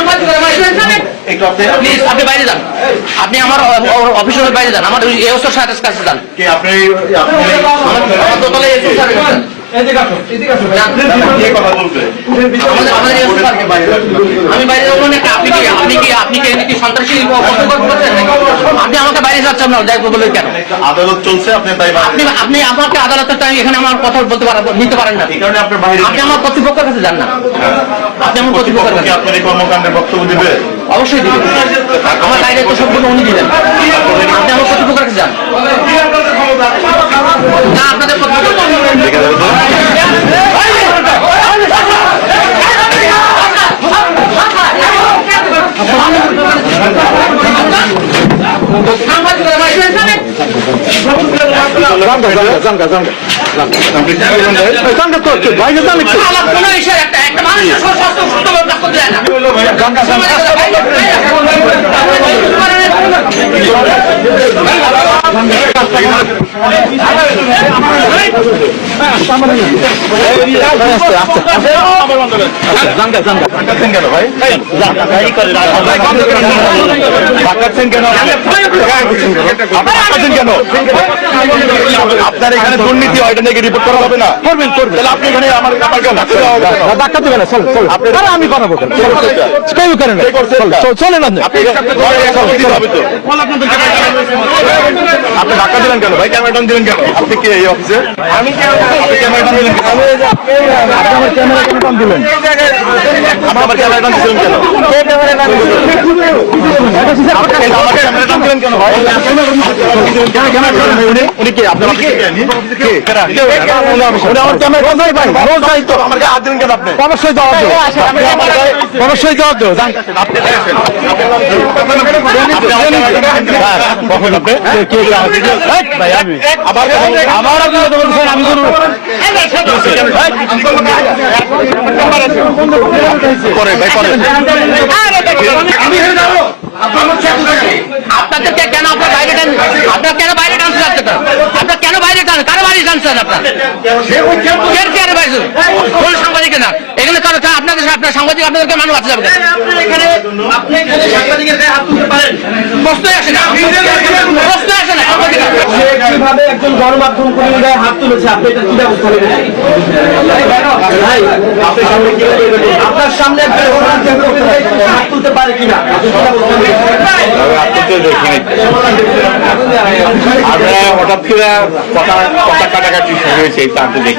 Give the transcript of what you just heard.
আপনি প্লিজ আপনি বাইরে যান। আপনি আমার অফিসের বাইরে যান। আমার কাছে যান। আপনি। আমি বাইরে যাব না কি কি কি সন্ত্রাসী আমাকে বাইরে যাচ্ছেন না দেখব বলে কেন? আদালত চলছে আপনি তাই আপনি আপনি আমাকে আদালতের টাইম এখানে আমার কথা বলতে পারেন নিতে পারেন না। এই কারণে আপনার বাইরে আপনি আমার কর্তৃপক্ষের কাছে যান না। আপনি আমার কর্তৃপক্ষের কর্তৃপক্ষ কাছে আপনার এই বক্তব্য দিবে অবশ্যই দিবেন। আমার বাইরে তো সম্পূর্ণ উনি দিবেন আপনি আমার কর্তৃপক্ষের কাছে যান না আপনাদের কর্তৃপক্ষ আলাপ কোনো ইস্যু একটা কেন কেন কেন আপনার এখানে দুর্নীতি হয় এটা নাকি রিপোর্ট করা হবে না। করবেন করবেন। তাহলে আপনি এখানে আমার কেন ধাক্কা দেবে না চল চল। আপনি- আরে আমি বানাবো কেন? কেউ করেন চলেন আপনি। আপনি ধাক্কা দিলেন কেন? ভাই ক্যামেরা টান দিলেন কেন আপনি কি এই অফিসে আমি আপনি ক্যামেরা টান দিলেন কেন আপনি আমার ক্যামেরা কেন টান দিলেন আমার ক্যামেরা টান দিলেন কেন উনি উনি কে আপনার কে কে কে আমার ক্যামেরা দিলেন ভাই রোজ ভাই তো আমার হাত দিলেন কেন আপনি অবশ্যই জবাব অবশ্যই জবাব দেবো আমি কোনো করে ভাই করে আপনাদেরকে কেন আপনার বাইরে টান আপনার কেন বাইরে টানতে যাচ্ছে আপনার? কেন বাইরে টান কারও বাইরে টানছেন আপনার বাইরে কোন সাংবাদিক না এখানে কারও আপনাদের আপনার সাংবাদিক আপনাদেরকে মানুষ বাঁচা যাবে প্রশ্নই আসে না। প্রশ্নই আসে না কীভাবে একজন গণমাধ্যম কর্মী গায়ে হাত তুলেছে আপনি এটা কি ব্যবস্থা নেবেন? আপনার সামনে একজন গণমাধ্যম কর্মী গায়ে হাত তুলতে পারে কিনা? আমরা হঠাৎ করে কথা কথা কাটাকাটি শুরু হয়েছে এই তার দেখি